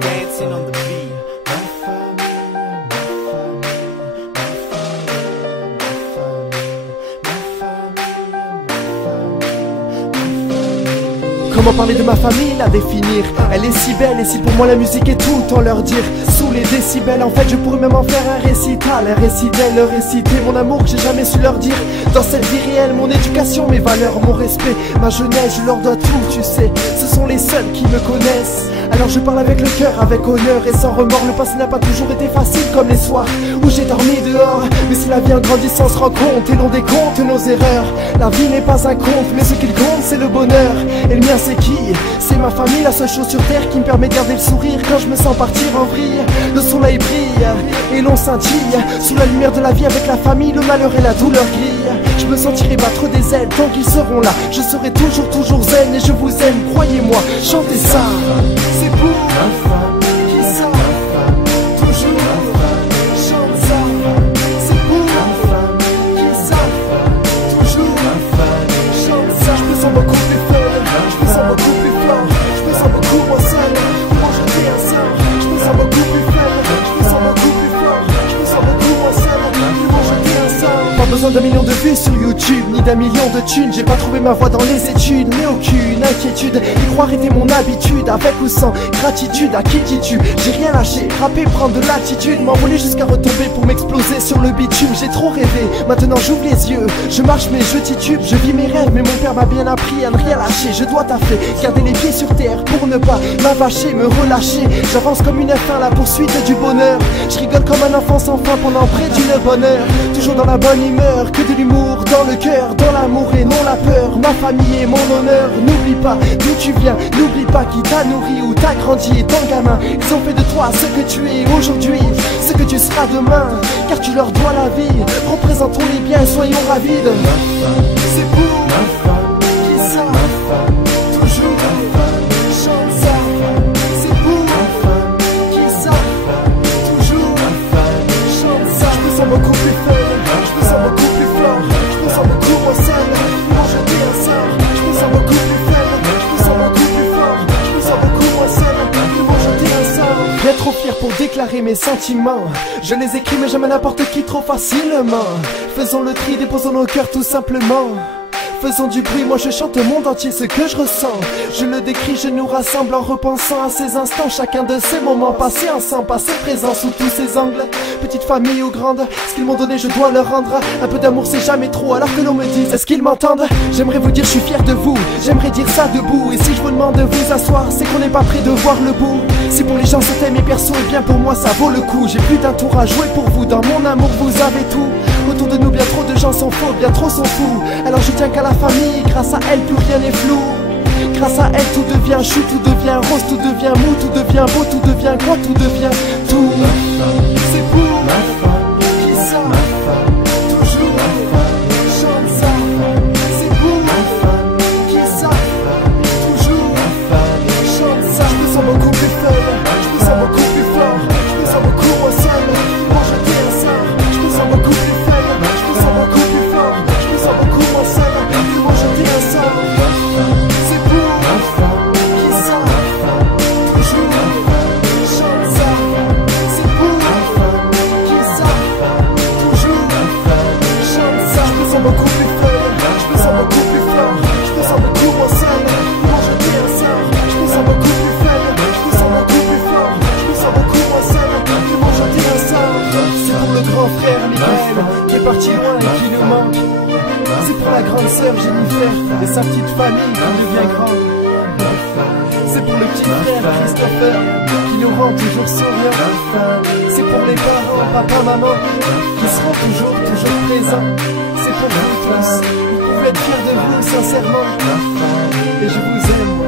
dancing on the beat. Comment parler de ma famille, la définir? Elle est si belle et si pour moi la musique est tout, autant leur dire. Sous les décibels, en fait je pourrais même en faire un récital, un récit d'elle, leur réciter mon amour que j'ai jamais su leur dire. Dans cette vie réelle, mon éducation, mes valeurs, mon respect, ma jeunesse, je leur dois tout, tu sais. Ce sont les seuls qui me connaissent. Alors je parle avec le cœur, avec honneur et sans remords. Le passé n'a pas toujours été facile comme les soirs où j'ai dormi dehors. Mais si la vie en grandissant se rend compte et l'on décompte nos erreurs. La vie n'est pas un conte, mais ce qu'il compte c'est le bonheur. Et le mien c'est qui? C'est ma famille, la seule chose sur terre qui me permet de garder le sourire quand je me sens partir en vrille. Le soleil brille et l'on scintille sous la lumière de la vie avec la famille, le malheur et la douleur grille. Je me sentirai battre des ailes tant qu'ils seront là. Je serai toujours zen et je vous aime, croyez-moi, chantez ça. C'est pour ma femme qui ça, toujours chante ça. C'est pour ma femme qui ça, toujours chante ça. Je me sens beaucoup plus faible, je me sens beaucoup plus fort, je me sens beaucoup moins seul. Quand je fais un sein, je me sens beaucoup plus faible, je me sens beaucoup plus fort, je me sens beaucoup moins seul. Quand je fais un sein, pas besoin d'un million de vues sur YouTube, ni d'un million de thunes. J'ai pas trouvé ma voie dans les études, mais aucune inquiétude. Y croire était mon habitude, avec ou sans gratitude. À qui dis-tu? J'ai rien lâché, rapper, prendre de l'attitude, m'envoler jusqu'à retomber pour m'exploser sur le bitume. J'ai trop rêvé, maintenant j'ouvre les yeux, je marche mais je titube, je vis mes rêves, mais mon père m'a bien appris à ne rien lâcher. Je dois taffer, garder les pieds sur terre pour ne pas m'avacher, me relâcher. J'avance comme une F1 à la poursuite du bonheur. Je rigole comme un enfant sans fin pendant près d'une bonne heure. Toujours dans la bonne humeur, que de l'humour dans le cœur, dans l'amour et non la peur. Ma famille et mon honneur, n'oublie pas d'où tu viens, n'oublie pas qui t'a nourri ou t'a grandi et ton gamin. Ils ont fait de toi ce que tu es aujourd'hui, ce que tu seras demain, car tu leur dois la vie. Représentons-les bien et soyons ravis de ma femme. C'est pour ma femme qui ça, toujours chante ça. C'est pour ma femme qui ça, toujours chante ça. Je me sens beaucoup plus faible, je me sens beaucoup plus fort, je me sens beaucoup moins seul. Quand je dis un sort, je me sens beaucoup plus faible, je me sens beaucoup plus fort, je me sens beaucoup moins seul. Quand je dis un sort, bien trop fier pour déclarer mes sentiments. Je les écris mais j'aime n'importe qui trop facilement. Faisons le tri, déposons nos cœurs tout simplement. Faisons du bruit, moi je chante au monde entier ce que je ressens. Je le décris, je nous rassemble en repensant à ces instants. Chacun de ces moments passés ensemble, passés présents sous tous ces angles. Petite famille ou grande, ce qu'ils m'ont donné je dois leur rendre. Un peu d'amour c'est jamais trop, alors que l'on me dise est-ce qu'ils m'entendent? J'aimerais vous dire je suis fier de vous, j'aimerais dire ça debout. Et si je vous demande de vous asseoir, c'est qu'on n'est pas prêt de voir le bout. Si pour les gens c'était mes persos, et bien pour moi ça vaut le coup. J'ai plus d'un tour à jouer pour vous, dans mon amour vous avez tout. Autour de nous bien trop de gens sont faux, bien trop sont fous. Alors je tiens qu'à la famille, grâce à elle plus rien n'est flou. Grâce à elle tout devient chou, tout devient rose, tout devient mou, tout devient beau, tout devient quoi, tout devient tout. C'est pour ma femme qui ça, toujours chante ça. C'est pour ma femme qui ça, toujours chante ça. Je me sens beaucoup plus faible, je me sens beaucoup plus fort, je me sens beaucoup moins seul. Quand je dis un sort, je me sens beaucoup plus faible, je me sens beaucoup plus fort, je me sens beaucoup moins seul. Quand je dis un sort, c'est pour ma femme qui ça, toujours chante ça. C'est pour ma femme qui ça, toujours chante ça. Je me sens beaucoup plus faible, je me sens beaucoup plus fort, je me sens beaucoup moins seul. Quand je dis un sort, je me sens beaucoup plus faible, je me sens beaucoup plus fort, je me sens beaucoup moins seul. Quand je dis un sort, c'est pour le grand frère Michael qui est parti loin et qui nous manque. C'est pour la grande sœur Jennifer et sa petite famille qui devient grande. C'est pour le petit frère Christopher qui nous rend toujours souriants. C'est pour les parents, papa, maman qui seront toujours présents. C'est pour vous tous, vous pouvez être fiers de vous sincèrement. Et je vous aime.